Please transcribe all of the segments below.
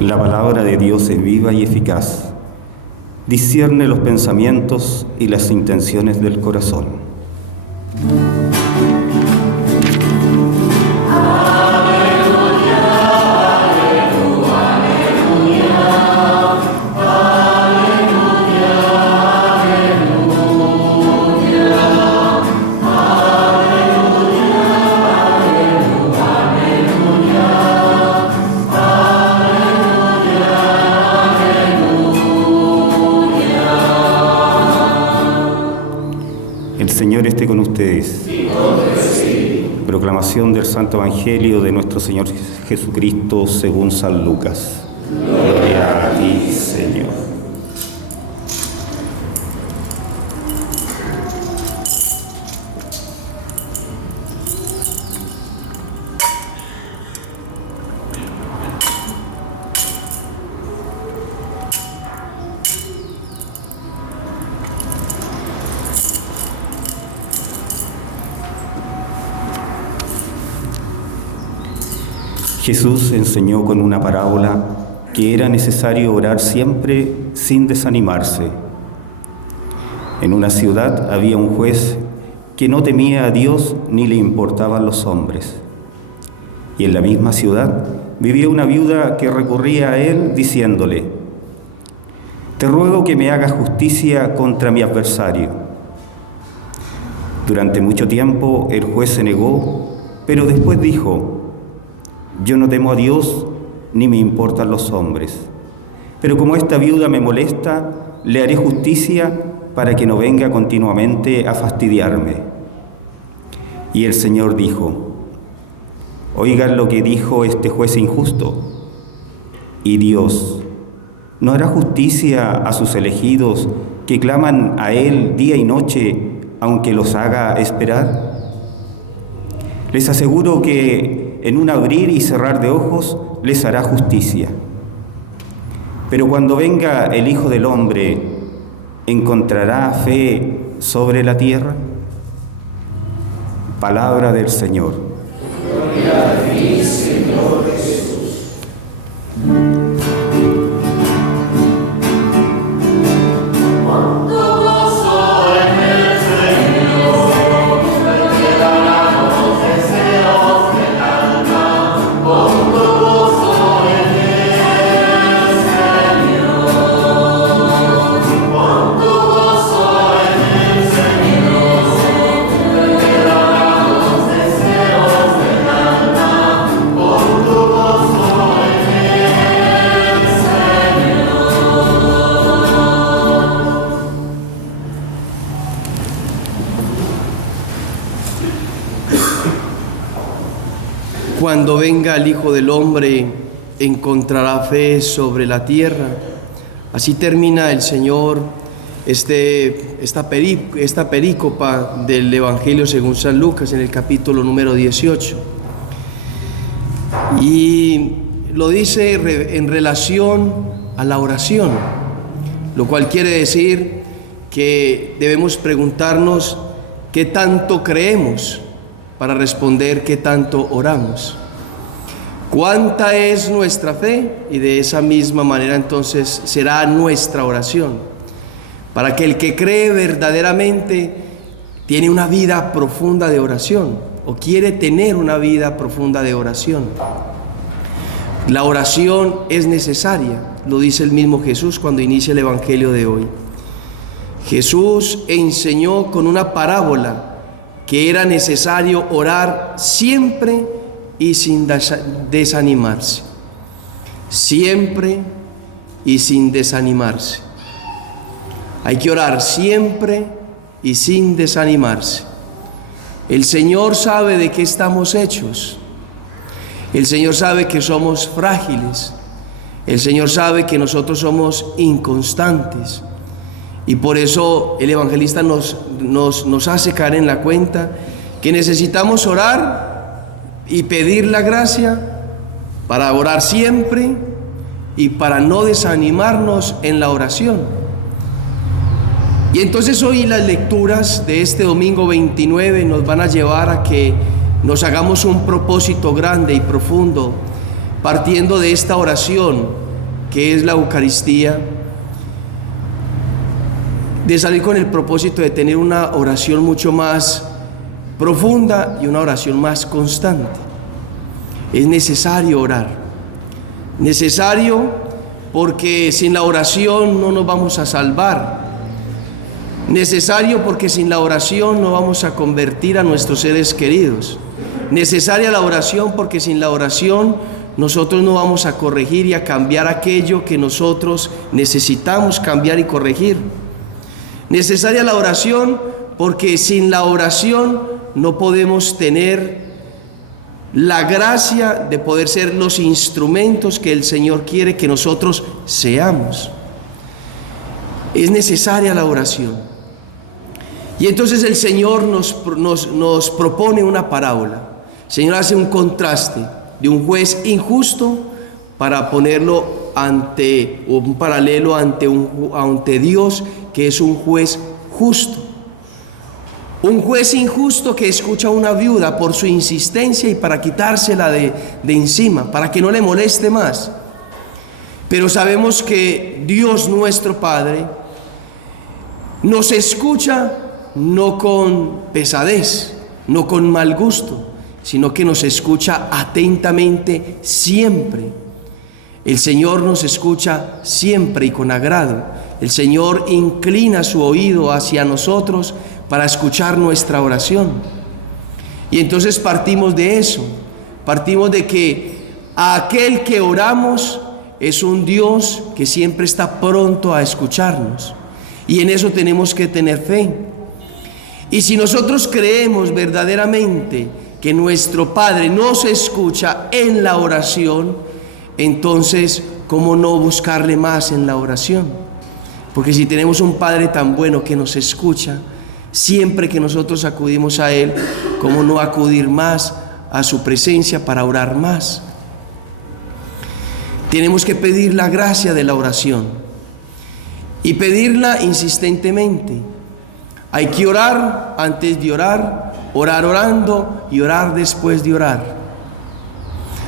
La palabra de Dios es viva y eficaz. Discierne los pensamientos y las intenciones del corazón. El Señor esté con ustedes. Proclamación del Santo Evangelio de nuestro Señor Jesucristo según San Lucas. Gloria a ti, Señor. Jesús enseñó con una parábola que era necesario orar siempre sin desanimarse. En una ciudad había un juez que no temía a Dios ni le importaban los hombres. Y en la misma ciudad vivía una viuda que recurría a él diciéndole: «Te ruego que me hagas justicia contra mi adversario». Durante mucho tiempo el juez se negó, pero después dijo: «Yo no temo a Dios ni me importan los hombres, pero como esta viuda me molesta, le haré justicia para que no venga continuamente a fastidiarme». Y el Señor dijo: «Oigan lo que dijo este juez injusto. ¿Y Dios no hará justicia a sus elegidos que claman a Él día y noche, aunque los haga esperar? Les aseguro que en un abrir y cerrar de ojos les hará justicia. Pero cuando venga el Hijo del Hombre, ¿encontrará fe sobre la tierra?». Palabra del Señor. Gloria a ti, Señor Jesús. Cuando venga el Hijo del Hombre, encontrará fe sobre la tierra. Así termina el Señor esta perícopa del Evangelio según San Lucas en el capítulo número 18. Y lo dice en relación a la oración, lo cual quiere decir que debemos preguntarnos qué tanto creemos para responder qué tanto oramos. ¿Cuánta es nuestra fe? Y de esa misma manera entonces será nuestra oración, para que el que cree verdaderamente tiene una vida profunda de oración o quiere tener una vida profunda de oración. La oración es necesaria, lo dice el mismo Jesús cuando inicia el Evangelio de hoy. Jesús enseñó con una parábola que era necesario orar siempre y sin desanimarse. Siempre y sin desanimarse. Hay que orar siempre y sin desanimarse. El Señor sabe de qué estamos hechos. El Señor sabe que somos frágiles. El Señor sabe que nosotros somos inconstantes. Y por eso el evangelista nos hace caer en la cuenta que necesitamos orar y pedir la gracia para orar siempre y para no desanimarnos en la oración. Y entonces hoy las lecturas de este domingo 29 nos van a llevar a que nos hagamos un propósito grande y profundo partiendo de esta oración que es la Eucaristía, de salir con el propósito de tener una oración mucho más profunda y una oración más constante. Es necesario orar, necesario porque sin la oración no nos vamos a salvar, necesario porque sin la oración no vamos a convertir a nuestros seres queridos, necesaria la oración porque sin la oración nosotros no vamos a corregir y a cambiar aquello que nosotros necesitamos cambiar y corregir. Necesaria la oración porque sin la oración no podemos tener la gracia de poder ser los instrumentos que el Señor quiere que nosotros seamos. Es necesaria la oración. Y entonces el Señor nos propone una parábola. El Señor hace un contraste de un juez injusto para ponerlo ante, o un paralelo ante Dios, que es un juez justo. Un juez injusto que escucha a una viuda por su insistencia y para quitársela de encima, para que no le moleste más. Pero sabemos que Dios nuestro Padre nos escucha no con pesadez, no con mal gusto, sino que nos escucha atentamente siempre. El Señor nos escucha siempre y con agrado. El Señor inclina su oído hacia nosotros para escuchar nuestra oración. Y entonces partimos de eso, partimos de que a aquel que oramos es un Dios que siempre está pronto a escucharnos. Y en eso tenemos que tener fe. Y si nosotros creemos verdaderamente que nuestro Padre nos escucha en la oración, entonces, ¿cómo no buscarle más en la oración? Porque si tenemos un Padre tan bueno que nos escucha, siempre que nosotros acudimos a Él, ¿cómo no acudir más a su presencia para orar más? Tenemos que pedir la gracia de la oración y pedirla insistentemente. Hay que orar antes de orar, orar orando y orar después de orar.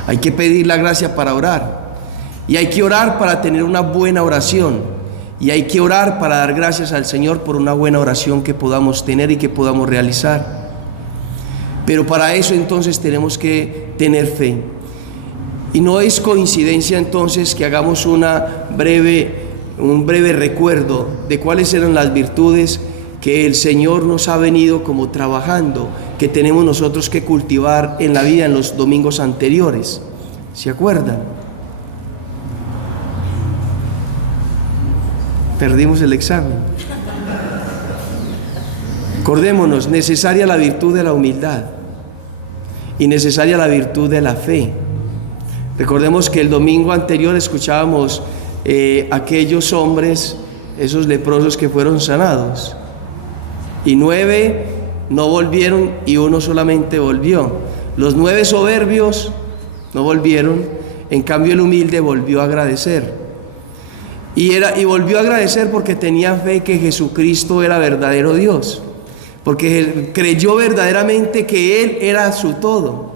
Hay que pedir la gracia para orar y hay que orar para tener una buena oración y hay que orar para dar gracias al Señor por una buena oración que podamos tener y que podamos realizar. Pero para eso entonces tenemos que tener fe. Y no es coincidencia entonces que hagamos un breve recuerdo de cuáles eran las virtudes que el Señor nos ha venido como trabajando, que tenemos nosotros que cultivar en la vida en los domingos anteriores. ¿Se acuerdan? Perdimos el examen. Acordémonos, necesaria la virtud de la humildad y necesaria la virtud de la fe. Recordemos que el domingo anterior escuchábamos aquellos hombres, esos leprosos que fueron sanados. Y 9 no volvieron y 1 solamente volvió. Los 9 soberbios no volvieron, en cambio el humilde volvió a agradecer. Y volvió a agradecer porque tenía fe que Jesucristo era verdadero Dios, porque él creyó verdaderamente que Él era su todo.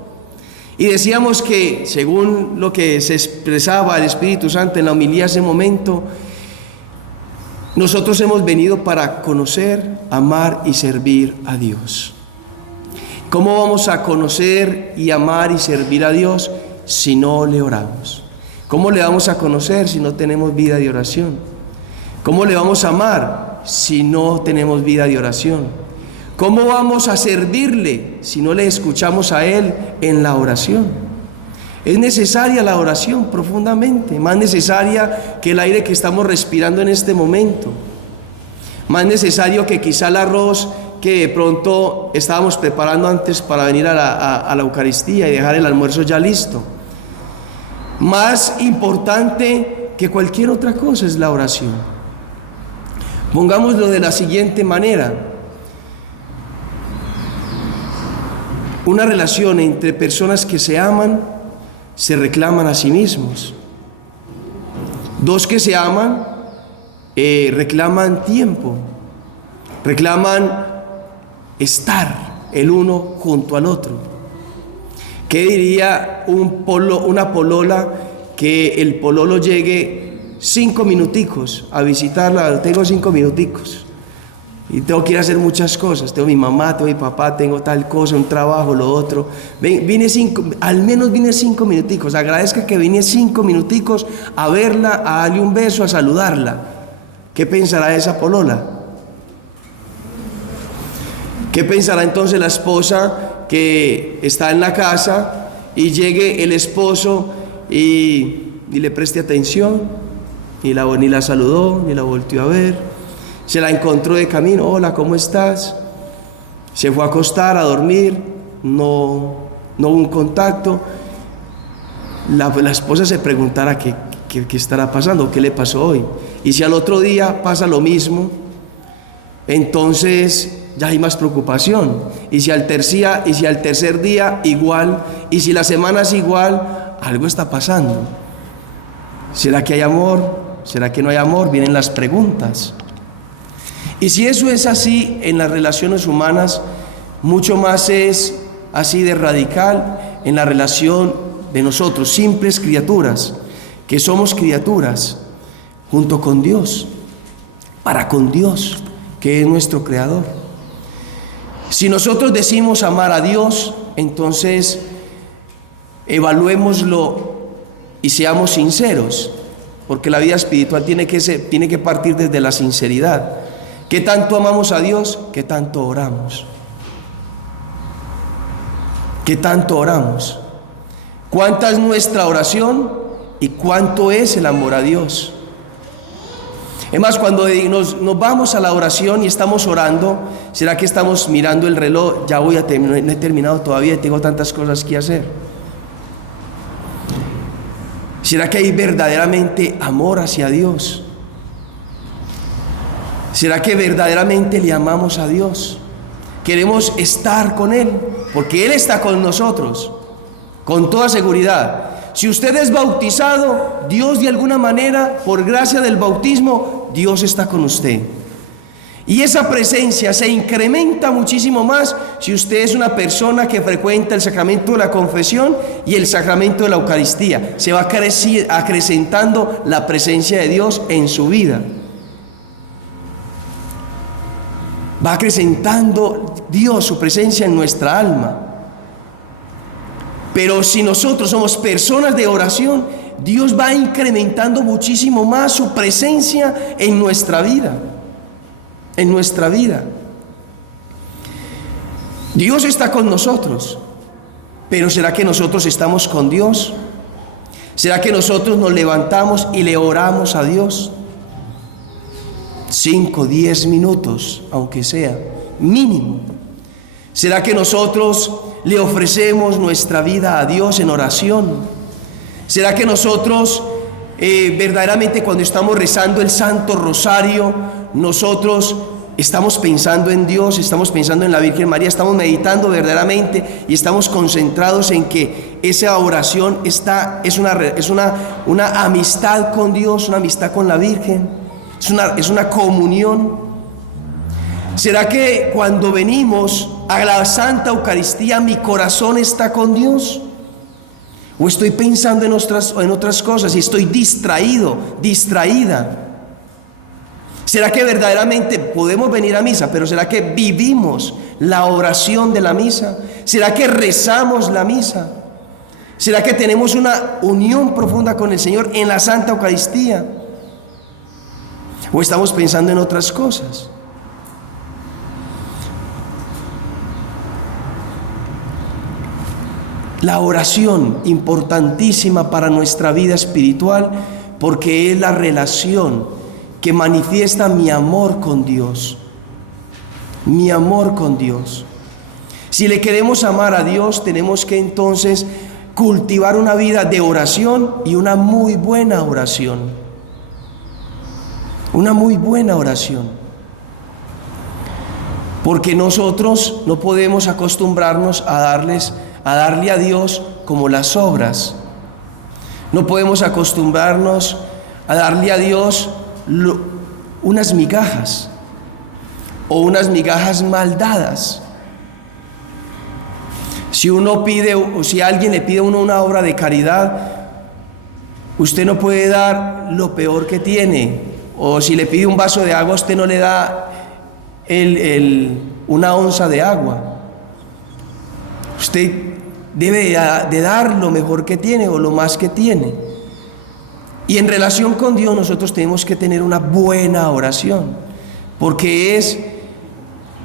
Y decíamos que, según lo que se expresaba el Espíritu Santo en la homilía ese momento, nosotros hemos venido para conocer, amar y servir a Dios. ¿Cómo vamos a conocer y amar y servir a Dios si no le oramos? ¿Cómo le vamos a conocer si no tenemos vida de oración? ¿Cómo le vamos a amar si no tenemos vida de oración? ¿Cómo vamos a servirle si no le escuchamos a Él en la oración? Es necesaria la oración profundamente, más necesaria que el aire que estamos respirando en este momento, más necesario que quizá el arroz que de pronto estábamos preparando antes para venir a la Eucaristía y dejar el almuerzo ya listo. Más importante que cualquier otra cosa es la oración. Pongámoslo de la siguiente manera: una relación entre personas que se aman se reclaman a sí mismos. Dos que se aman reclaman tiempo, reclaman estar el uno junto al otro. ¿Qué diría una polola que el pololo llegue 5 minuticos a visitarla, tengo 5 minuticos. Y tengo que ir a hacer muchas cosas. Tengo mi mamá, tengo mi papá, tengo tal cosa, un trabajo, lo otro. Al menos vine 5 minuticos. Agradezca que vine 5 minuticos a verla, a darle un beso, a saludarla. ¿Qué pensará esa polola? ¿Qué pensará entonces la esposa que está en la casa y llegue el esposo y le preste atención? Ni la saludó, ni la volteó a ver. Se la encontró de camino. Hola, ¿cómo estás? Se fue a acostar, a dormir. No hubo un contacto. La esposa se preguntará qué estará pasando, qué le pasó hoy. Y si al otro día pasa lo mismo, entonces ya hay más preocupación. Y si al tercer día igual, y si la semana es igual, algo está pasando. ¿Será que hay amor? ¿Será que no hay amor? Vienen las preguntas. Y si eso es así en las relaciones humanas, mucho más es así de radical en la relación de nosotros, simples criaturas, que somos criaturas junto con Dios, para con Dios, que es nuestro Creador. Si nosotros decimos amar a Dios, entonces evaluémoslo y seamos sinceros, porque la vida espiritual tiene que partir desde la sinceridad. ¿Qué tanto amamos a Dios? ¿Qué tanto oramos? ¿Qué tanto oramos? ¿Cuánta es nuestra oración y cuánto es el amor a Dios? Es más, cuando nos vamos a la oración y estamos orando, ¿será que estamos mirando el reloj? Ya voy a terminar, no he terminado todavía, tengo tantas cosas que hacer. ¿Será que hay verdaderamente amor hacia Dios? ¿Será que verdaderamente le amamos a Dios? Queremos estar con Él, porque Él está con nosotros, con toda seguridad. Si usted es bautizado, Dios de alguna manera, por gracia del bautismo, Dios está con usted. Y esa presencia se incrementa muchísimo más si usted es una persona que frecuenta el sacramento de la confesión y el sacramento de la Eucaristía. Se va acrecentando la presencia de Dios en su vida. Va acrecentando Dios su presencia en nuestra alma. Pero si nosotros somos personas de oración, Dios va incrementando muchísimo más su presencia en nuestra vida. En nuestra vida. Dios está con nosotros, pero ¿será que nosotros estamos con Dios? ¿Será que nosotros nos levantamos y le oramos a Dios? 5, 10 minutos, aunque sea, mínimo. ¿Será que nosotros le ofrecemos nuestra vida a Dios en oración? ¿Será que nosotros verdaderamente cuando estamos rezando el Santo Rosario, nosotros estamos pensando en Dios, estamos pensando en la Virgen María, estamos meditando verdaderamente y estamos concentrados en que esa oración es una amistad con Dios, una amistad con la Virgen? Es una comunión. ¿Será que cuando venimos a la Santa Eucaristía mi corazón está con Dios? ¿O estoy pensando en otras cosas y estoy distraída? ¿Será que verdaderamente podemos venir a misa, pero será que vivimos la oración de la misa? ¿Será que rezamos la misa? ¿Será que tenemos una unión profunda con el Señor en la Santa Eucaristía? ¿O estamos pensando en otras cosas? La oración, importantísima para nuestra vida espiritual, porque es la relación que manifiesta mi amor con Dios. Mi amor con Dios. Si le queremos amar a Dios, tenemos que entonces cultivar una vida de oración y una muy buena oración. Una muy buena oración. Porque nosotros no podemos acostumbrarnos a darle a Dios como las obras. No podemos acostumbrarnos a darle a Dios unas migajas o unas migajas mal dadas. Si alguien le pide a uno una obra de caridad, Usted no puede dar lo peor que tiene, o si le pide un vaso de agua, usted no le da una onza de agua. Usted debe de dar lo mejor que tiene o lo más que tiene. Y en relación con Dios nosotros tenemos que tener una buena oración, porque es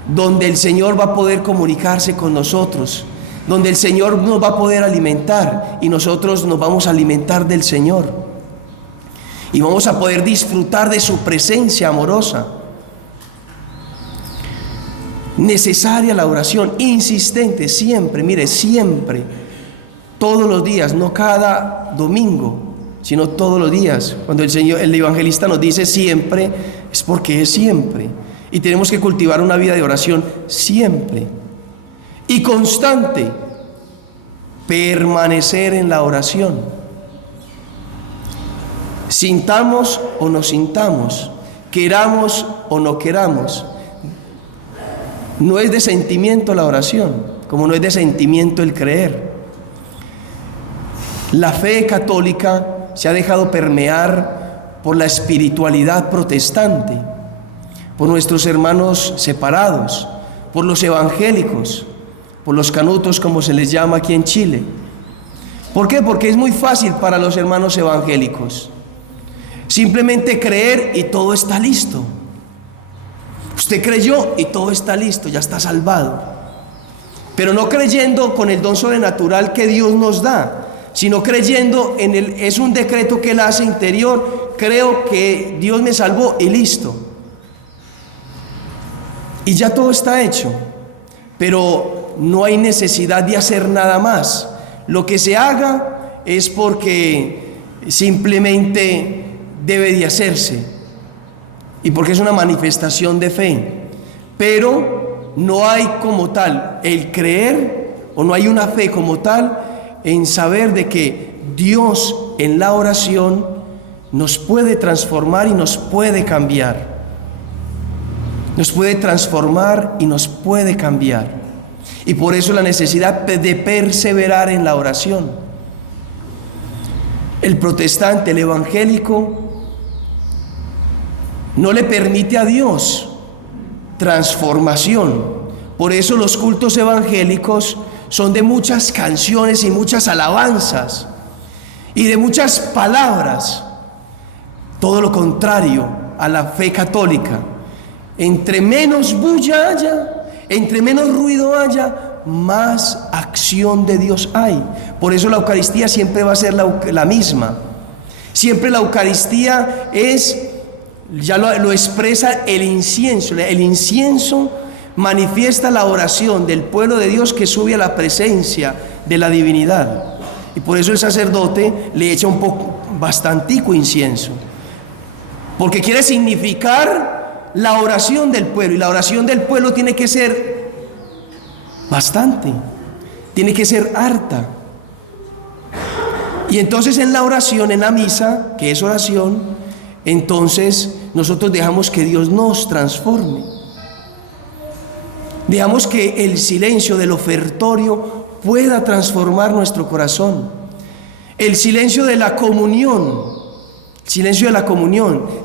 donde el Señor va a poder comunicarse con nosotros, donde el Señor nos va a poder alimentar y nosotros nos vamos a alimentar del Señor y vamos a poder disfrutar de su presencia amorosa. Necesaria la oración, insistente, siempre, mire, siempre, todos los días, no cada domingo, sino todos los días. Cuando el evangelista nos dice siempre, es porque es siempre. Y tenemos que cultivar una vida de oración siempre y constante. Permanecer en la oración. Sintamos o no sintamos, queramos o no queramos. No es de sentimiento la oración, como no es de sentimiento el creer. La fe católica se ha dejado permear por la espiritualidad protestante, por nuestros hermanos separados, por los evangélicos, por los canutos, como se les llama aquí en Chile. ¿Por qué? Porque es muy fácil para los hermanos evangélicos simplemente creer y todo está listo. Usted creyó y todo está listo, ya está salvado. Pero no creyendo con el don sobrenatural que Dios nos da, sino creyendo es un decreto que Él hace interior. Creo que Dios me salvó y listo. Y ya todo está hecho, pero no hay necesidad de hacer nada más. Lo que se haga es porque simplemente debe de hacerse y porque es una manifestación de fe, pero no hay como tal el creer, o no hay una fe como tal en saber de que Dios en la oración nos puede transformar y nos puede cambiar. Nos puede transformar y nos puede cambiar. Y por eso la necesidad de perseverar en la oración. El protestante, el evangélico, no le permite a Dios transformación. Por eso los cultos evangélicos son de muchas canciones y muchas alabanzas y de muchas palabras. Todo lo contrario a la fe católica. Entre menos bulla haya, entre menos ruido haya, más acción de Dios hay. Por eso la Eucaristía siempre va a ser la misma. Siempre la Eucaristía es, ya lo expresa el incienso. El incienso manifiesta la oración del pueblo de Dios que sube a la presencia de la divinidad. Y por eso el sacerdote le echa bastantico incienso, porque quiere significar la oración del pueblo, y la oración del pueblo tiene que ser bastante, tiene que ser harta. Y entonces en la oración, en la misa, que es oración, entonces nosotros dejamos que Dios nos transforme. Dejamos que el silencio del ofertorio pueda transformar nuestro corazón. El silencio de la comunión,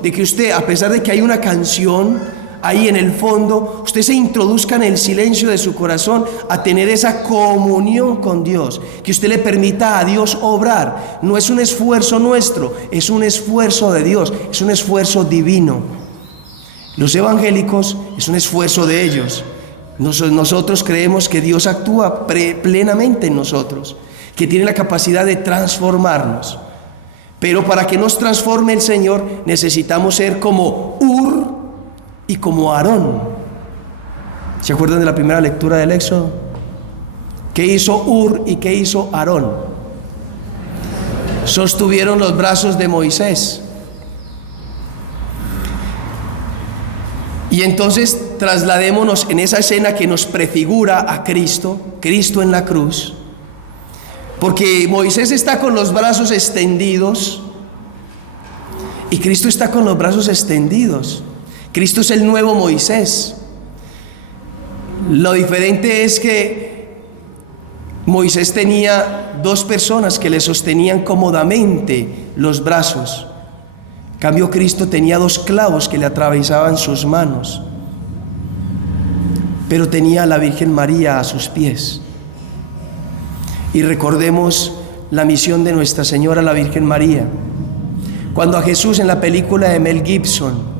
de que usted, a pesar de que hay una canción ahí en el fondo, usted se introduzca en el silencio de su corazón a tener esa comunión con Dios, que usted le permita a Dios obrar. No es un esfuerzo nuestro, es un esfuerzo de Dios, es un esfuerzo divino. Los evangélicos es un esfuerzo de ellos. Nosotros creemos que Dios actúa plenamente en nosotros, que tiene la capacidad de transformarnos. Pero para que nos transforme el Señor necesitamos ser como Ur y como Aarón. ¿Se acuerdan de la primera lectura del Éxodo? ¿Qué hizo Ur y qué hizo Aarón? Sostuvieron los brazos de Moisés. Y entonces trasladémonos en esa escena que nos prefigura a Cristo en la cruz. Porque Moisés está con los brazos extendidos y Cristo está con los brazos extendidos. Cristo es el nuevo Moisés. Lo diferente es que Moisés tenía 2 personas que le sostenían cómodamente los brazos. En cambio, Cristo tenía 2 clavos que le atravesaban sus manos. Pero tenía a la Virgen María a sus pies. Y recordemos la misión de Nuestra Señora, la Virgen María. Cuando a Jesús, en la película de Mel Gibson,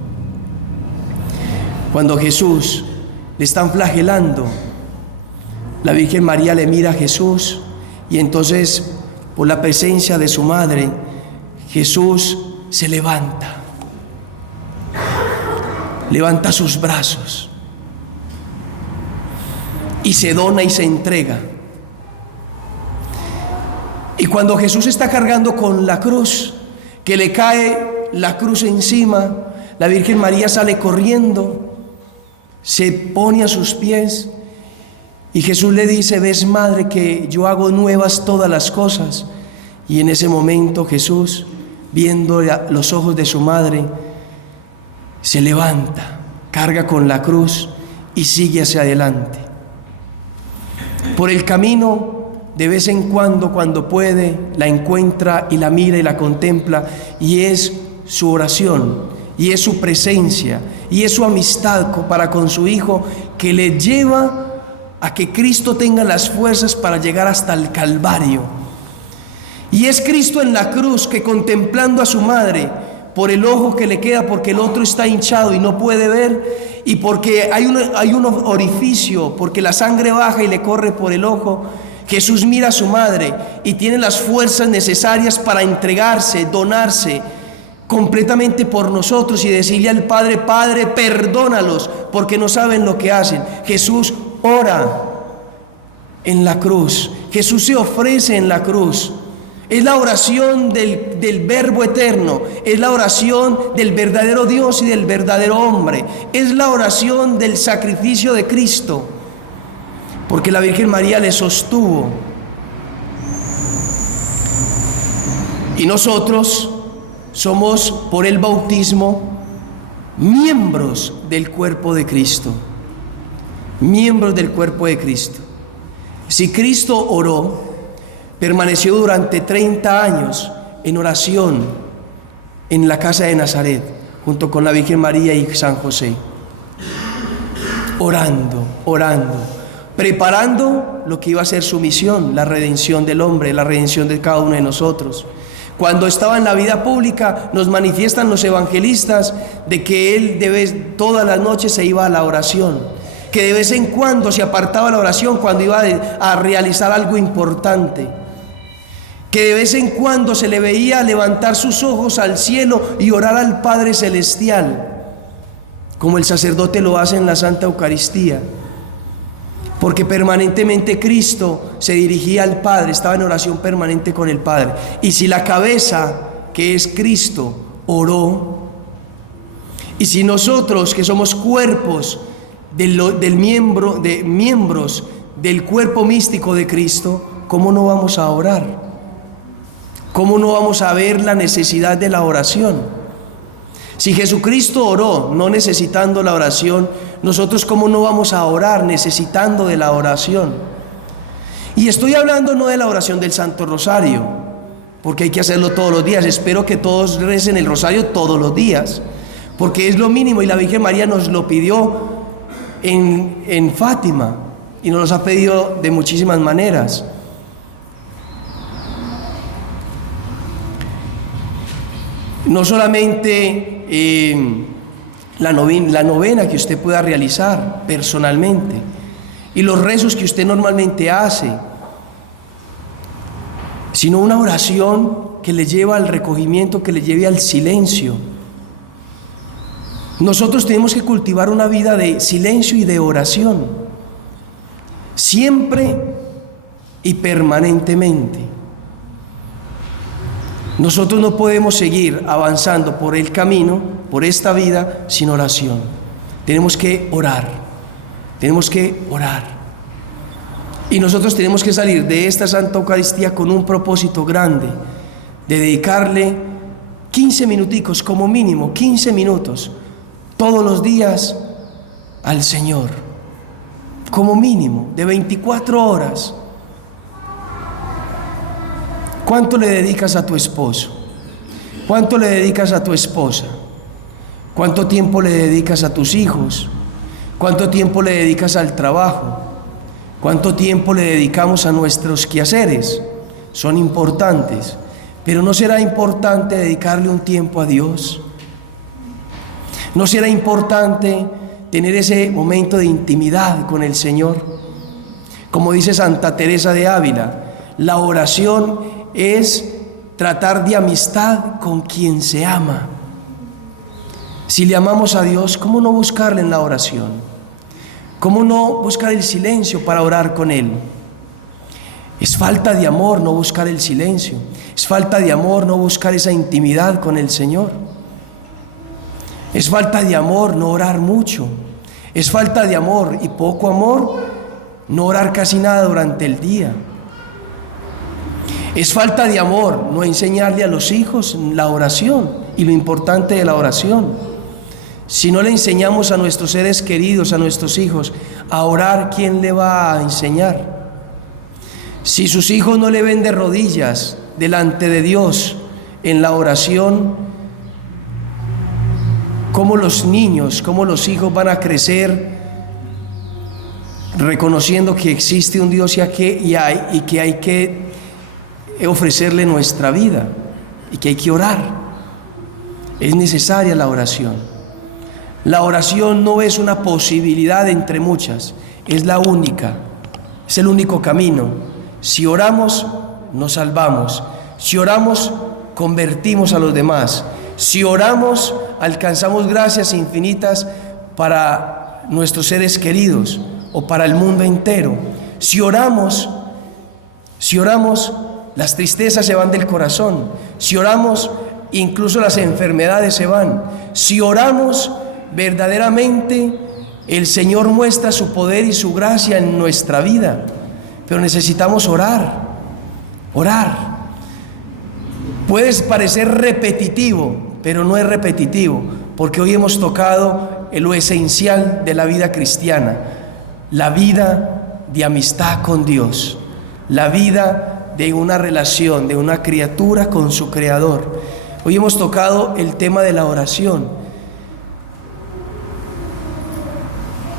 cuando a Jesús le están flagelando, la Virgen María le mira a Jesús y entonces, por la presencia de su madre, Jesús se levanta sus brazos y se dona y se entrega. Y cuando Jesús está cargando con la cruz, que le cae la cruz encima, la Virgen María sale corriendo, se pone a sus pies y Jesús le dice: ves, madre, que yo hago nuevas todas las cosas. Y en ese momento Jesús, viendo los ojos de su madre, se levanta, carga con la cruz y sigue hacia adelante. Por el camino, de vez en cuando puede, la encuentra y la mira y la contempla, y es su oración, y es su presencia, y es su amistad para con su Hijo, que le lleva a que Cristo tenga las fuerzas para llegar hasta el Calvario. Y es Cristo en la cruz que, contemplando a su madre, por el ojo que le queda, porque el otro está hinchado y no puede ver, y porque hay un orificio, porque la sangre baja y le corre por el ojo, Jesús mira a su madre y tiene las fuerzas necesarias para entregarse, donarse completamente por nosotros y decirle al Padre: Padre, perdónalos porque no saben lo que hacen. Jesús ora en la cruz, Jesús se ofrece en la cruz. Es la oración del Verbo eterno, es la oración del verdadero Dios y del verdadero hombre, es la oración del sacrificio de Cristo, porque la Virgen María le sostuvo. Y nosotros somos, por el bautismo, miembros del cuerpo de Cristo. Miembros del cuerpo de Cristo. Si Cristo oró, permaneció durante 30 años en oración en la casa de Nazaret, junto con la Virgen María y San José. Orando, preparando lo que iba a ser su misión, la redención del hombre, la redención de cada uno de nosotros. Cuando estaba en la vida pública, nos manifiestan los evangelistas de que él todas las noches se iba a la oración, que de vez en cuando se apartaba de la oración cuando iba a realizar algo importante, que de vez en cuando se le veía levantar sus ojos al cielo y orar al Padre Celestial, como el sacerdote lo hace en la Santa Eucaristía, porque permanentemente Cristo se dirigía al Padre, estaba en oración permanente con el Padre. Y si la cabeza, que es Cristo, oró, y si nosotros, que somos cuerpos miembros del cuerpo místico de Cristo, ¿cómo no vamos a orar? ¿Cómo no vamos a ver la necesidad de la oración? Si Jesucristo oró no necesitando la oración, nosotros ¿cómo no vamos a orar necesitando de la oración? Y estoy hablando no de la oración del Santo Rosario, porque hay que hacerlo todos los días. Espero que todos recen el rosario todos los días, porque es lo mínimo, y la Virgen María nos lo pidió en Fátima, y nos lo ha pedido de muchísimas maneras. No solamente la novena que usted pueda realizar personalmente y los rezos que usted normalmente hace, sino una oración que le lleva al recogimiento, que le lleve al silencio. Nosotros tenemos que cultivar una vida de silencio y de oración, siempre y permanentemente. Nosotros no podemos seguir avanzando por el camino, por esta vida, sin oración. Tenemos que orar, Y nosotros tenemos que salir de esta Santa Eucaristía con un propósito grande, de dedicarle 15 minuticos, como mínimo, 15 minutos, todos los días al Señor, como mínimo, de 24 horas. ¿Cuánto le dedicas a tu esposo? ¿Cuánto le dedicas a tu esposa? ¿Cuánto tiempo le dedicas a tus hijos? ¿Cuánto tiempo le dedicas al trabajo? ¿Cuánto tiempo le dedicamos a nuestros quehaceres? Son importantes, pero ¿no será importante dedicarle un tiempo a Dios? ¿No será importante tener ese momento de intimidad con el Señor? Como dice Santa Teresa de Ávila, la oración es tratar de amistad con quien se ama. Si le amamos a Dios, ¿cómo no buscarle en la oración? ¿Cómo no buscar el silencio para orar con Él? Es falta de amor no buscar el silencio. Es falta de amor no buscar esa intimidad con el Señor. Es falta de amor no orar mucho. Es falta de amor y poco amor no orar casi nada durante el día. Es falta de amor no enseñarle a los hijos la oración y lo importante de la oración. Si no le enseñamos a nuestros seres queridos, a nuestros hijos, a orar, ¿quién le va a enseñar? Si sus hijos no le ven de rodillas delante de Dios en la oración, ¿cómo los niños, cómo los hijos van a crecer reconociendo que existe un Dios y que hay que ofrecerle nuestra vida y que hay que orar? Es necesaria la oración. La oración no es una posibilidad entre muchas, es la única, es el único camino. Si oramos, nos salvamos. Si oramos, convertimos a los demás. Si oramos, alcanzamos gracias infinitas para nuestros seres queridos o para el mundo entero. Si oramos, las tristezas se van del corazón. Si oramos, incluso las enfermedades se van. Si oramos, verdaderamente el Señor muestra su poder y su gracia en nuestra vida. Pero necesitamos orar. Puede parecer repetitivo, pero no es repetitivo, porque hoy hemos tocado lo esencial de la vida cristiana, la vida de amistad con Dios, la vida de una relación, de una criatura con su Creador. Hoy hemos tocado el tema de la oración,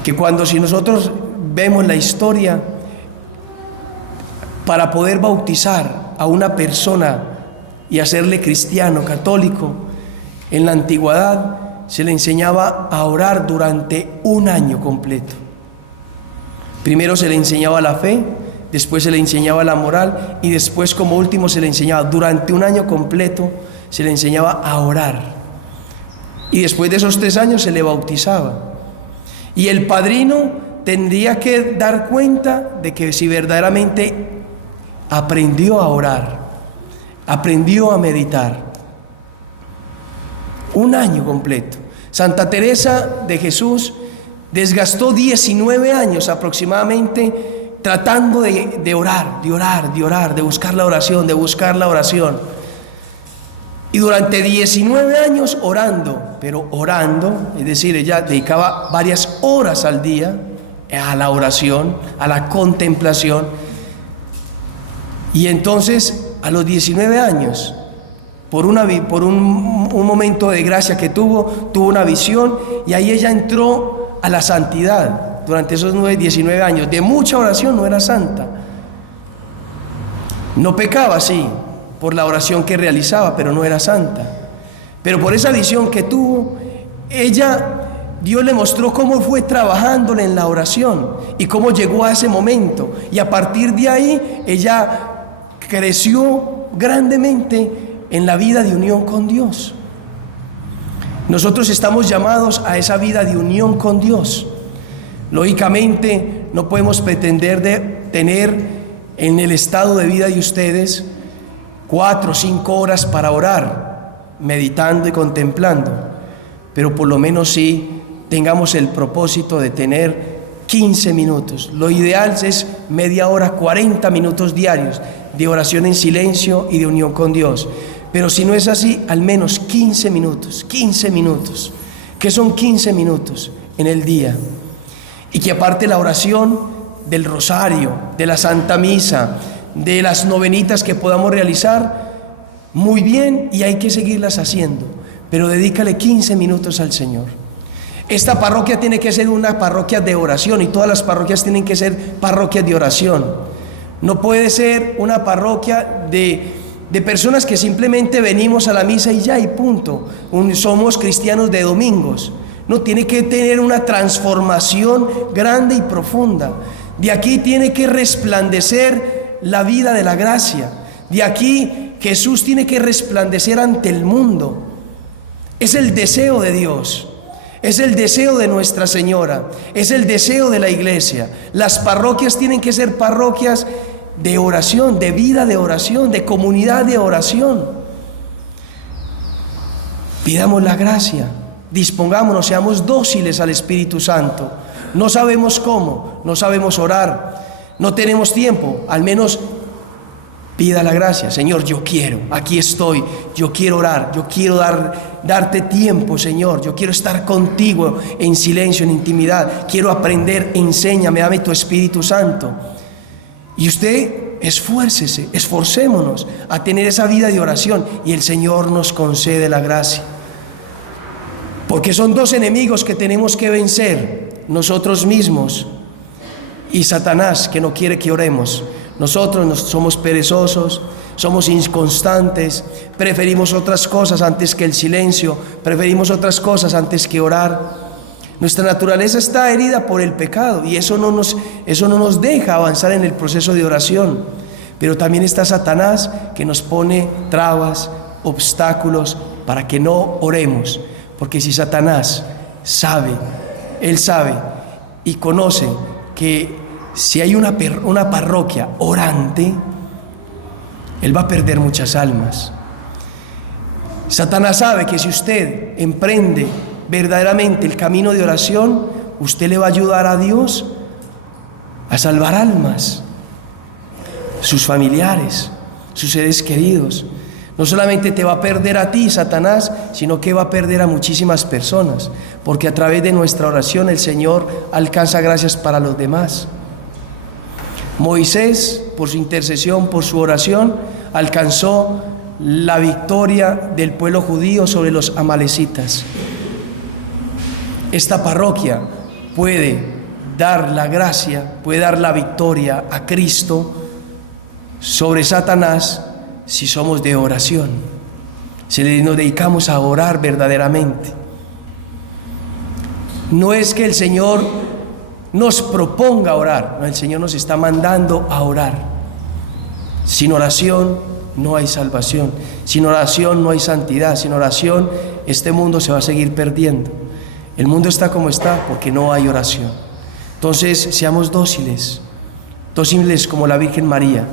que si nosotros vemos la historia, para poder bautizar a una persona y hacerle cristiano, católico, en la antigüedad se le enseñaba a orar durante un año completo. Primero se le enseñaba la fe, después se le enseñaba la moral y después, como último, se le enseñaba durante un año completo, se le enseñaba a orar. Y después de esos 3 años se le bautizaba. Y el padrino tendría que dar cuenta de que si verdaderamente aprendió a orar, aprendió a meditar. Un año completo. Santa Teresa de Jesús desgastó 19 años aproximadamente tratando de orar, de buscar la oración. Y durante 19 años orando, es decir, ella dedicaba varias horas al día a la oración, a la contemplación. Y entonces, a los 19 años, por un momento de gracia que tuvo una visión, y ahí ella entró a la santidad. Durante esos 19 años de mucha oración no era santa. No pecaba, sí, por la oración que realizaba, pero no era santa. Pero por esa visión que tuvo, Dios le mostró cómo fue trabajándole en la oración y cómo llegó a ese momento. Y a partir de ahí, ella creció grandemente en la vida de unión con Dios. Nosotros estamos llamados a esa vida de unión con Dios. Lógicamente, no podemos pretender de tener en el estado de vida de ustedes 4 o 5 horas para orar, meditando y contemplando, pero por lo menos sí tengamos el propósito de tener 15 minutos. Lo ideal es media hora, 40 minutos diarios de oración en silencio y de unión con Dios. Pero si no es así, al menos 15 minutos. ¿Qué son 15 minutos en el día? Y que aparte la oración del rosario, de la Santa Misa, de las novenitas que podamos realizar, muy bien, y hay que seguirlas haciendo, pero dedícale 15 minutos al Señor. Esta parroquia tiene que ser una parroquia de oración, y todas las parroquias tienen que ser parroquias de oración. No puede ser una parroquia de personas que simplemente venimos a la misa y ya, y punto. Somos cristianos de domingos. No, tiene que tener una transformación grande y profunda. De aquí tiene que resplandecer la vida de la gracia. De aquí Jesús tiene que resplandecer ante el mundo. Es el deseo de Dios. Es el deseo de Nuestra Señora. Es el deseo de la iglesia. Las parroquias tienen que ser parroquias de oración, de vida de oración, de comunidad de oración. Pidamos la gracia, dispongámonos, seamos dóciles al Espíritu Santo. No sabemos cómo, no sabemos orar, no tenemos tiempo, al menos pida la gracia. Señor, yo quiero, aquí estoy, yo quiero orar, yo quiero darte tiempo, Señor, yo quiero estar contigo en silencio, en intimidad, quiero aprender, enséñame, dame tu Espíritu Santo. Y usted esfuércese, esforcémonos a tener esa vida de oración, y el Señor nos concede la gracia. Porque son dos enemigos que tenemos que vencer: nosotros mismos y Satanás, que no quiere que oremos. Nosotros somos perezosos, somos inconstantes, preferimos otras cosas antes que el silencio, preferimos otras cosas antes que orar. Nuestra naturaleza está herida por el pecado, y eso no nos deja avanzar en el proceso de oración. Pero también está Satanás, que nos pone trabas, obstáculos para que no oremos. Porque si Satanás sabe, él sabe y conoce que si hay una parroquia orante, él va a perder muchas almas. Satanás sabe que si usted emprende verdaderamente el camino de oración, usted le va a ayudar a Dios a salvar almas, sus familiares, sus seres queridos. No solamente te va a perder a ti, Satanás, sino que va a perder a muchísimas personas, porque a través de nuestra oración el Señor alcanza gracias para los demás. Moisés, por su intercesión, por su oración, alcanzó la victoria del pueblo judío sobre los amalecitas. Esta parroquia puede dar la gracia, puede dar la victoria a Cristo sobre Satanás si somos de oración, si nos dedicamos a orar verdaderamente. No es que el Señor nos proponga orar, no, el Señor nos está mandando a orar. Sin oración no hay salvación, sin oración no hay santidad, sin oración este mundo se va a seguir perdiendo. El mundo está como está porque no hay oración. Entonces seamos dóciles como la Virgen María,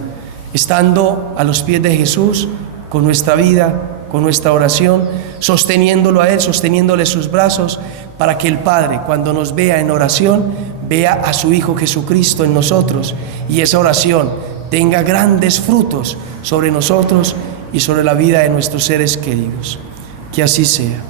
estando a los pies de Jesús con nuestra vida, con nuestra oración, sosteniéndolo a Él, sosteniéndole sus brazos, para que el Padre, cuando nos vea en oración, vea a su Hijo Jesucristo en nosotros, y esa oración tenga grandes frutos sobre nosotros y sobre la vida de nuestros seres queridos. Que así sea.